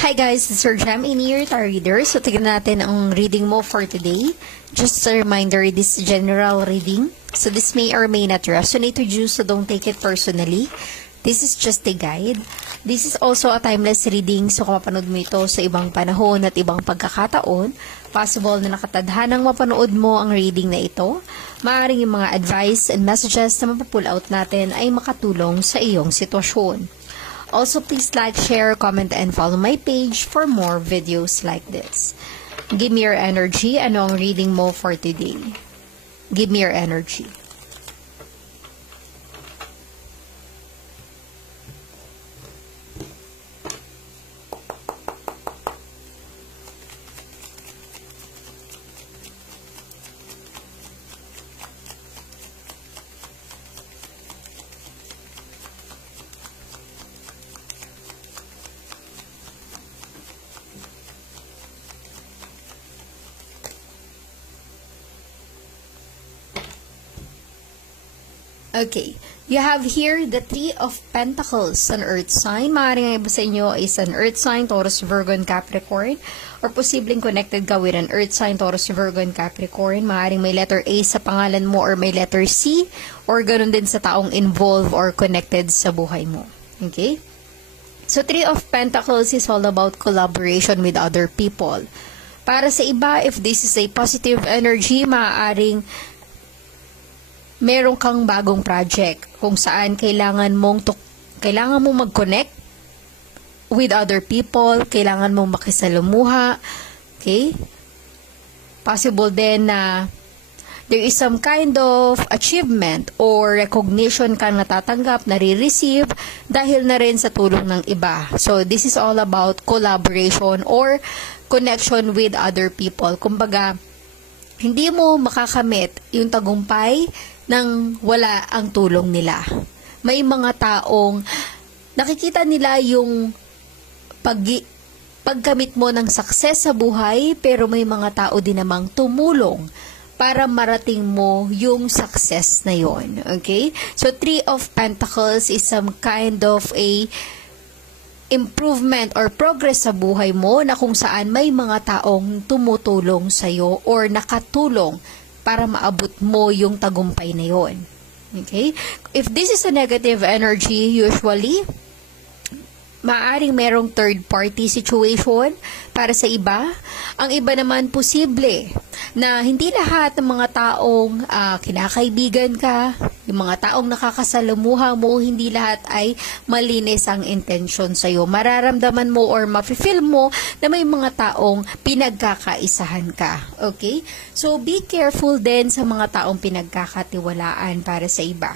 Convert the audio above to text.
Hi guys, this is Sir Jam in here, Tarot Reader. So, tignan natin ang reading mo for today. Just a reminder, this is general reading. So, this may or may not resonate with you, so don't take it personally. This is just a guide. This is also a timeless reading, so kung mapanood mo ito sa ibang panahon at ibang pagkakataon, possible na nakatadhanang mapanood mo ang reading na ito. Maaaring yung mga advice and messages na mapapull out natin ay makatulong sa iyong sitwasyon. Also, please like, share, comment, and follow my page for more videos like this. Give me your energy. Ano ang reading mo for today? Give me your energy. Okay, you have here the Three of Pentacles, an Earth sign. Maaaring ang iba sa inyo is an Earth sign, Taurus, Virgo, and Capricorn. Or posibleng connected ka with an Earth sign, Taurus, Virgo, and Capricorn. Maaaring may letter A sa pangalan mo or may letter C. Or ganun din sa taong involved or connected sa buhay mo. Okay? So, Three of Pentacles is all about collaboration with other people. Para sa iba, if this is a positive energy, maaaring meron kang bagong project kung saan kailangan mong mag-connect with other people, kailangan mong makisalamuha, okay? Possible din na there is some kind of achievement or recognition kang natatanggap, nare-receive dahil na rin sa tulong ng iba. So, this is all about collaboration or connection with other people. Kumbaga, hindi mo makakamit yung tagumpay nang wala ang tulong nila. May mga taong nakikita nila yung pagkamit mo ng success sa buhay, pero may mga tao din namang tumulong para marating mo yung success na yon. Okay? So, Three of Pentacles is some kind of a improvement or progress sa buhay mo na kung saan may mga taong tumutulong sa'yo or nakatulong para maabot mo yung tagumpay na yon. Okay? If this is a negative energy, usually, maaaring merong third party situation para sa iba. Ang iba naman posible na hindi lahat ng mga taong kinakaibigan ka, yung mga taong nakakasalamuha mo, hindi lahat ay malinis ang intensyon sa'yo. Mararamdaman mo or mafe-feel mo na may mga taong pinagkakaisahan ka. Okay? So, be careful din sa mga taong pinagkakatiwalaan para sa iba.